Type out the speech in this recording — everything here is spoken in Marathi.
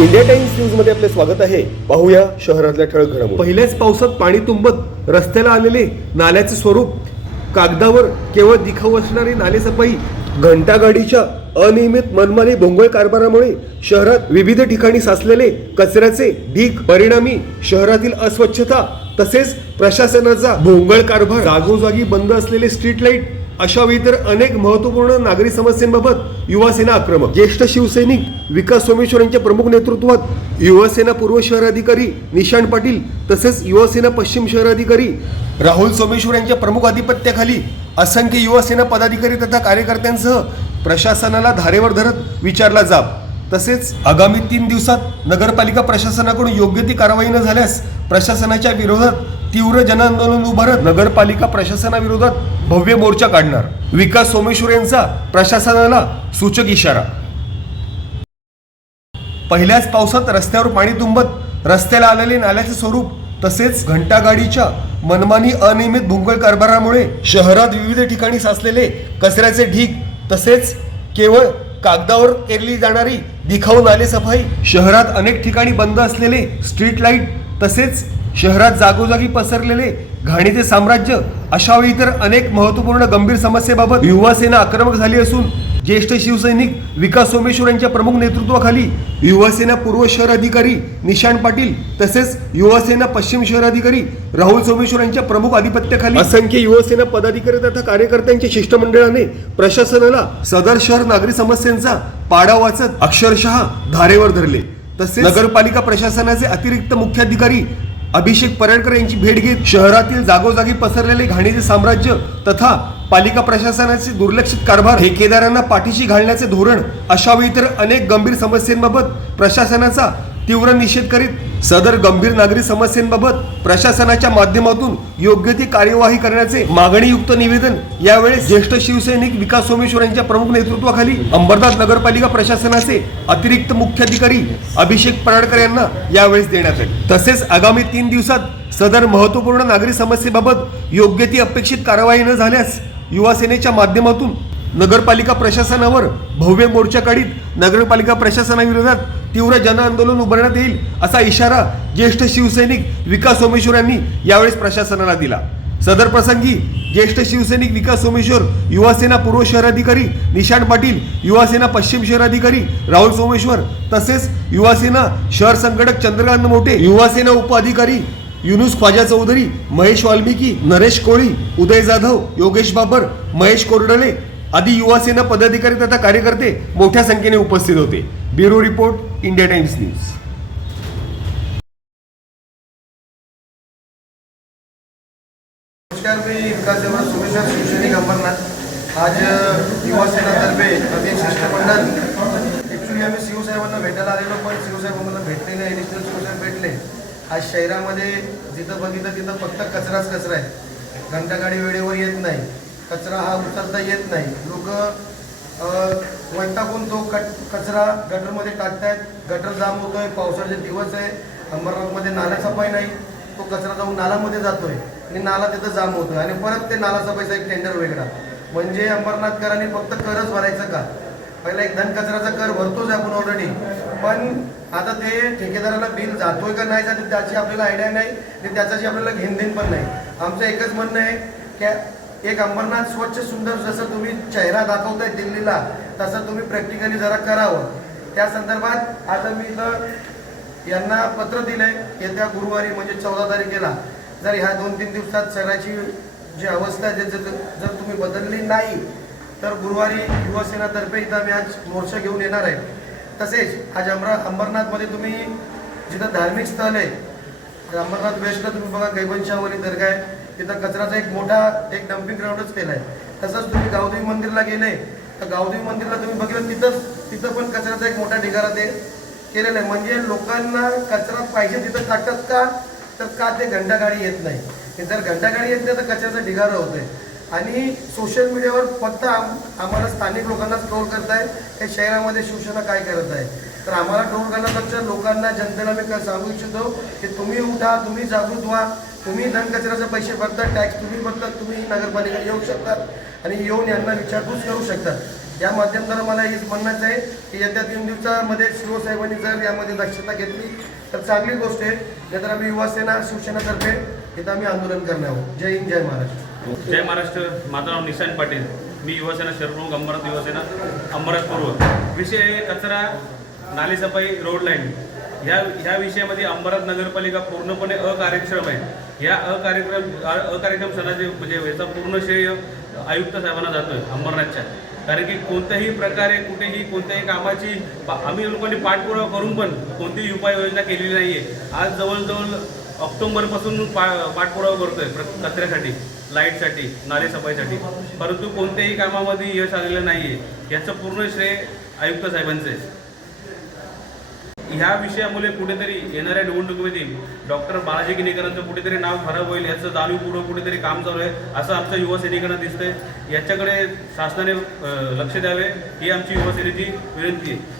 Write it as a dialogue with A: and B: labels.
A: इंडिया टाइम्स न्यूजमध्ये आपले स्वागत आहे. पाहूया शहरातल्या ठळक घडामोडी.
B: पहिल्याच पावसात पाणी तुंबत रस्त्याला आलेले नाल्याचे स्वरूप कागदावर केवळ दिखाऊ असणारी नालेसफाई
A: घंटागाडीच्या अनियमित मनमानी भोंगळ कारभारामुळे शहरात विविध ठिकाणी साचलेले कचऱ्याचे ढीक परिणामी शहरातील अस्वच्छता तसेच प्रशासनाचा भोंगळ कारभार जागोजागी बंद असलेले स्ट्रीट लाइट अशा इतर अनेक महत्त्वपूर्ण नागरी समस्यांबाबत युवासेना आक्रमक. ज्येष्ठ शिवसैनिक विकास सोमेश्वर यांच्या प्रमुख नेतृत्वात युवासेना पूर्व शहर अधिकारी निशांत पाटील तसेच युवासेना पश्चिम शहर अधिकारी राहुल सोमेश्वर यांच्या प्रमुख आधिपत्याखाली असंख्य युवासेना पदाधिकारी तथा कार्यकर्त्यांसह प्रशासनाला धारेवर धरत विचारला जाब. तसेच आगामी तीन दिवसात नगरपालिका प्रशासनाकडून योग्य ती कारवाई न झाल्यास प्रशासनाच्या विरोधात तीव्र जनआंदोलन उभारत नगरपालिका प्रशासनाविरोधात भव्य मोर्चा काढणार. विकास सोमेश्वर यांचा प्रशासनाला सूचक इशारा. पहिल्याच पावसात रस्त्यावर पाणी तुंबत रस्त्याला आलेले नाल्याचे स्वरूप तसेच घंटागाडीच्या मनमानी अनियमित भुंगळ कारभारामुळे शहरात विविध ठिकाणी साचलेले कचऱ्याचे ढीग तसेच केवळ कागदावर केली जाणारी दिखाऊ नाले सफाई शहरात अनेक ठिकाणी बंद असलेले स्ट्रीट लाइट तसेच शहरात जागोजागी पसरलेले घाणीचे साम्राज्य अशा व इतर अनेक महत्त्वपूर्ण गंभीर समस्येबाबत युवा सेना आक्रमक झाली असून ज्येष्ठ शिवसैनिक विकास सोमेश्वर यांच्या प्रमुख नेतृत्वाखाली युवासेना पूर्व शहर अधिकारी निशांत पाटील तसेच युवासेना पश्चिम शहर अधिकारी राहुल सोमेश्वर यांच्या प्रमुख आधिपत्याखाली असंख्य युवसेना पदाधिकारी तथा कार्यकर्त्यांच्या शिष्टमंडळाने प्रशासनाला सदर शहर नागरी समस्यांचा पाडा वाचत अक्षरशः धारेवर धरले. तसेच नगरपालिका प्रशासनाचे अतिरिक्त मुख्याधिकारी अभिषेक परेडकर यांची भेट घेत शहरातील जागोजागी पसरलेले घाणीचे साम्राज्य तथा पालिका प्रशासनाचे दुर्लक्षित कारभार ठेकेदारांना पाठीशी घालण्याचे धोरण अशा तर इतर अनेक गंभीर समस्यांबाबत प्रशासनाचा तीव्र निषेध करीत सदर गंभीर नागरी समस्यांबाबत प्रशासनाच्या माध्यमातून योग्य ती कार्यवाही करण्याचे मागणीयुक्त निवेदन यावेळेस ज्येष्ठ शिवसैनिक विकास सोमेश्वर यांच्या प्रमुख नेतृत्वाखाली अंबरनाथ नगरपालिका प्रशासनाचे अतिरिक्त मुख्याधिकारी अभिषेक पराडकर यांना यावेळेस देण्यात आले. तसेच आगामी तीन दिवसात सदर महत्त्वपूर्ण नागरी समस्येबाबत योग्य ती अपेक्षित कारवाई न झाल्यास युवा सेनेच्या माध्यमातून नगरपालिका प्रशासनावर भव्य मोर्चा काढीत नगरपालिका प्रशासनाविरोधात तीव्र जनआंदोलन उभारण्यात येईल असा इशारा ज्येष्ठ शिवसैनिक विकास सोमेश्वर यांनी यावेळेस प्रशासनाला दिला. सदर प्रसंगी ज्येष्ठ शिवसैनिक विकास सोमेश्वर युवासेना पूर्व शहराधिकारी निशांत पाटील युवासेना पश्चिम शहर अधिकारी राहुल सोमेश्वर तसेच युवासेना शहर संघटक चंद्रकांत मोठे युवासेना उपअधिकारी युनुस ख्वाजा चौधरी महेश वाल्मिकी नरेश कोळी उदय जाधव योगेश बाबर महेश कोरडले आदी युवासेना पदाधिकारी तथा कार्यकर्ते मोठ्या संख्येने उपस्थित होते. Bureau report. India Times news
C: नमस्कार मी विकास देवरा सुमेशर शिवसैनिक अंबरनाथ. आज युवासेनातर्फे आम्ही शिष्टमंडळ. ॲक्च्युली आम्ही शिवसाहेबांना भेटायला आलेलो पण शिवसाहेब आम्हाला भेटले नाही. ॲडिशनल शिवसाहेब भेटले. आज शहरामध्ये जिथं बघितलं तिथं फक्त कचराच कचरा आहे. घंटागाडी वेळेवर येत नाही. कचरा हा उचलता येत नाही. लोक वैतागून तो कट कचरा गटरमध्ये टाकतायत. गटर जाम होतोय पावसाचे दिवस आहे. अंबरनाथमध्ये नाला सफाई नाही. तो कचरा जाऊन नालामध्ये जातोय. आणि नाला तिथं जाम होतोय. आणि परत ते नाला सफाईचा एक टेंडर वेगळा. म्हणजे अंबरनाथकरांनी फक्त करच भरायचं का? पहिला एक धन कचऱ्याचा कर भरतोच आपण ऑलरेडी पण आता ते ठेकेदाराला बिल जातोय का नाही जाते त्याची आपल्याला आयडिया नाही. आणि त्याच्याशी आपल्याला घेणदेण पण नाही. आमचं एकच म्हणणं आहे की एक अंबरनाथ स्वच्छ सुंदर जसं तुम्ही चेहरा दाखवताय दिल्लीला तसं तुम्ही प्रॅक्टिकली जरा करावं. त्या संदर्भात आता मी इथं यांना पत्र दिलंय येत्या गुरुवारी म्हणजे चौदा तारखेला. जर ह्या दोन तीन दिवसात शहराची जी अवस्था आहे जर जर तुम्ही बदलली नाही तर गुरुवारी युवासेनातर्फे इथं आम्ही आज मोर्चा घेऊन येणार आहे. तसेच आज अमरा अंबरनाथमध्ये तुम्ही जिथं धार्मिक स्थळ आहे अंबरनाथ वेस्टला तुम्ही बघा गैबनशाहवाली दर्गा आहे. तिथं कचराचा एक मोठा एक डम्पिंग ग्राउंडच केला आहे तसंच तुम्ही गावदेवी मंदिरला गेले तर गावदेवी मंदिरला तुम्ही बघितलं तिथं तिथं पण कचऱ्याचा एक मोठा ढिगारा ते केलेला आहे. म्हणजे लोकांना कचरा पाहिजे तिथं टाकतात का? तर का ते घंटागाडी येत नाही? जर घंटागाडी येत नाही तर कचऱ्याचा ढिगारा होतोय. आणि सोशल मीडियावर फक्त आम आम्हाला स्थानिक लोकांनाच ट्रोल करताय हे शहरामध्ये शिवसेना काय करत आहे? तर आम्हाला ट्रोल करण्यापेक्षा लोकांना जनतेला मी काय सांगू इच्छितो की तुम्ही उठा तुम्ही जागृत व्हा. तुम्ही धनकचऱ्याचे पैसे भरता टॅक्स तुम्ही भरतात तुम्ही नगरपालिका येऊ शकतात आणि येऊन यांना विचारपूस करू शकतात या माध्यमातून मला हेच म्हणणंच आहे की येत्या तीन दिवसामध्ये शिवसाहेबांनी जर यामध्ये दक्षता घेतली तर चांगली गोष्ट आहे. नाहीतर आम्ही युवासेना शिवसेनातर्फे इथं आम्ही आंदोलन करणार आहोत. जय हिंद जय महाराष्ट्र.
D: जय महाराष्ट्र. माझं नाव निशांत पाटील. मी युवासेना शहरप्रमुख अंबरनाथ युवासेना अंबरनाथ पूर्व विषय आहे कचरा नालीसफाई रोड लाईन ह्या ह्या विषयामध्ये अंबरनाथ नगरपालिका पूर्णपणे अकार्यक्षम आहे. या अकार्यक्रम अ- सणाचे म्हणजे याचा पूर्ण श्रेय आयुक्त साहेबांना जातोय अंबरनाथच्या. कारण की कोणत्याही प्रकारे कुठेही कोणत्याही कामाची आम्ही लोकांनी पाठपुरावा करून पण कोणतीही उपाययोजना केलेली नाही आहे आज जवळजवळ ऑक्टोबरपासून पा पाठपुरावा करतोय प्र- कचऱ्यासाठी लाईटसाठी नाले सफाईसाठी. परंतु कोणत्याही कामामध्ये यश आलेलं नाही आहे याचं पूर्ण श्रेय आयुक्त साहेबांचं आहे ह्या विषयामुळे कुठेतरी येणाऱ्या निवडणुकीमध्ये डॉक्टर बालाजी किनीकरांचं कुठेतरी नाव खराब होईल याचं जाणीवपूर्वक कुठेतरी काम चालू आहे असं आमच्या युवा सैनिकांना दिसतंय. याच्याकडे शासनाने लक्ष द्यावे ही आमची युवा सेनेची विनंती आहे.